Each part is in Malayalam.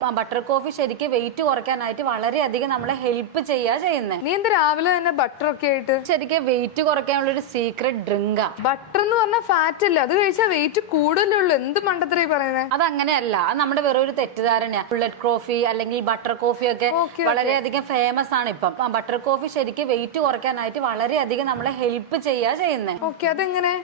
ബട്ടർ കോഫി ശരിക്കും വെയിറ്റ് കുറയ്ക്കാനായിട്ട് വളരെയധികം നമ്മളെ ഹെൽപ്പ് ചെയ്യുന്നത്. നീ എന്താ രാവിലെ തന്നെ ബട്ടർ ഒക്കെ ആയിട്ട്? ശരിക്കും വെയിറ്റ് കുറയ്ക്കാനുള്ള ഒരു സീക്രട്ട് ഡ്രിങ്കാ ബട്ടർ എന്ന് പറഞ്ഞാൽ ഫാറ്റ് അല്ല, അത് കഴിച്ചാൽ വെയിറ്റ് കൂടുതലുള്ളൂ. എന്ത് മണ്ടത്തരേ പറയുന്നത്? അതങ്ങനെയല്ല, അത് നമ്മുടെ വെറും ഒരു തെറ്റിദ്ധാരണയാണ്. ബുള്ളറ്റ് കോഫി അല്ലെങ്കിൽ ബട്ടർ കോഫി ഒക്കെ വളരെയധികം ഫേമസ് ആണ് ഇപ്പം. ബട്ടർ കോഫി ശരിക്കും വെയിറ്റ് കുറയ്ക്കാനായിട്ട് വളരെയധികം നമ്മളെ ഹെൽപ്പ് ചെയ്യുന്നത്. അതെങ്ങനെ?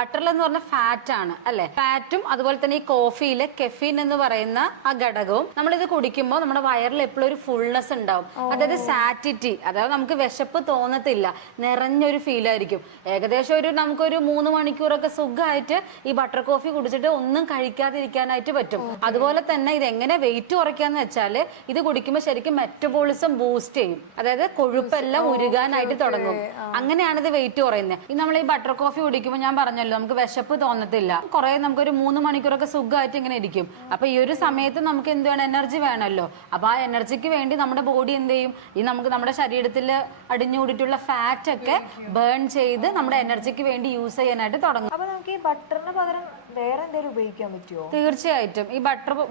ബട്ടറിൽ എന്ന് പറഞ്ഞ ഫാറ്റ് ആണ് അല്ലെ? ഫാറ്റും അതുപോലെ തന്നെ ഈ കോഫിയിലെ കെഫീൻ എന്ന് പറയുന്ന ആ ഘടകവും നമ്മളിത് കുടിക്കുമ്പോൾ നമ്മുടെ വയറിൽ എപ്പോഴും ഒരു ഫുൾനെസ് ഉണ്ടാവും. അതായത് സാറ്റിറ്റി, അതായത് നമുക്ക് വിശപ്പ് തോന്നത്തില്ല, നിറഞ്ഞൊരു ഫീൽ ആയിരിക്കും. ഏകദേശം നമുക്കൊരു 3 മണിക്കൂറൊക്കെ സുഖമായിട്ട് ഈ ബട്ടർ കോഫി കുടിച്ചിട്ട് ഒന്നും കഴിക്കാതിരിക്കാനായിട്ട് പറ്റും. അതുപോലെ തന്നെ ഇത് എങ്ങനെ വെയിറ്റ് കുറയ്ക്കാന്ന് വെച്ചാല് ഇത് കുടിക്കുമ്പോൾ ശരിക്കും മെറ്റബോളിസം ബൂസ്റ്റ് ചെയ്യും. അതായത് കൊഴുപ്പെല്ലാം ഉരുകാനായിട്ട് തുടങ്ങും. അങ്ങനെയാണ് ഇത് വെയിറ്റ് കുറയുന്നത്. ഈ നമ്മൾ ഈ ബട്ടർ കോഫി കുടിക്കുമ്പോൾ ഞാൻ പറഞ്ഞല്ലോ, നമുക്ക് വിശപ്പ് തോന്നത്തില്ല. കുറെ നമുക്കൊരു 3 മണിക്കൂറൊക്കെ സുഖമായിട്ട് ഇങ്ങനെ ഇരിക്കും. അപ്പൊ ഈ ഒരു സമയത്ത് നമുക്ക് എന്ത് വേണം? എനർജി വേണമല്ലോ. അപ്പൊ ആ എനർജിക്ക് വേണ്ടി നമ്മുടെ ബോഡി എന്ത് ചെയ്യും? നമുക്ക് നമ്മുടെ ശരീരത്തിൽ അടിഞ്ഞുകൂടിയിട്ടുള്ള ഫാറ്റ് ഒക്കെ ബേൺ ചെയ്ത് നമ്മുടെ എനർജിക്ക് വേണ്ടി യൂസ് ചെയ്യാനായിട്ട് തുടങ്ങും. അപ്പൊ നമുക്ക് ഈ ബട്ടറിന് പകരം വേറെ എന്തെങ്കിലും ഉപയോഗിക്കാൻ പറ്റുമോ? തീർച്ചയായിട്ടും ഈ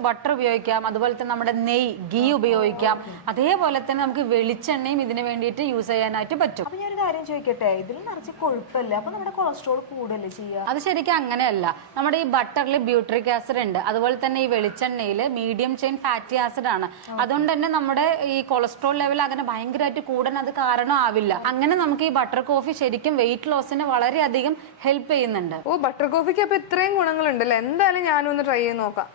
ബട്ടർ ഉപയോഗിക്കാം. അതുപോലെ തന്നെ നമ്മുടെ നെയ്, ഗീ ഉപയോഗിക്കാം. അതേപോലെ തന്നെ നമുക്ക് വെളിച്ചെണ്ണയും ഇതിന് വേണ്ടിയിട്ട് യൂസ് ചെയ്യാനായിട്ട് പറ്റും. അപ്പൊ ഞാനൊരു കാര്യം ചോദിക്കട്ടെ, ഇതിൽ നിറച്ച് കൊഴുപ്പല്ല, അപ്പൊ നമ്മുടെ കൊളസ്ട്രോൾ കൂടുതലല്ലേ ചെയ്യുക? അത് ശരിക്കും അങ്ങനെയല്ല. നമ്മുടെ ഈ ബട്ടറിൽ ബ്യൂട്രിക് ആസിഡ് ഉണ്ട്. അതുപോലെ തന്നെ ഈ വെളിച്ചെണ്ണയിൽ മീഡിയം ചെയിൻ ഫാറ്റി ആസിഡ് ആണ്. അതുകൊണ്ട് തന്നെ നമ്മുടെ ഈ കൊളസ്ട്രോൾ ലെവൽ അങ്ങനെ ഭയങ്കരമായിട്ട് കൂടാൻ അത് കാരണമാവില്ല. അങ്ങനെ നമുക്ക് ഈ ബട്ടർ കോഫി ശരിക്കും വെയിറ്റ് ലോസിന് വളരെയധികം ഹെൽപ്പ് ചെയ്യുന്നുണ്ട്. ബട്ടർ കോഫിക്ക് അപ്പൊ ഇത്രയും ഗുണങ്ങളുണ്ടല്ലോ. എന്തായാലും ഞാനും ഒന്ന് ട്രൈ ചെയ്ത് നോക്കാം.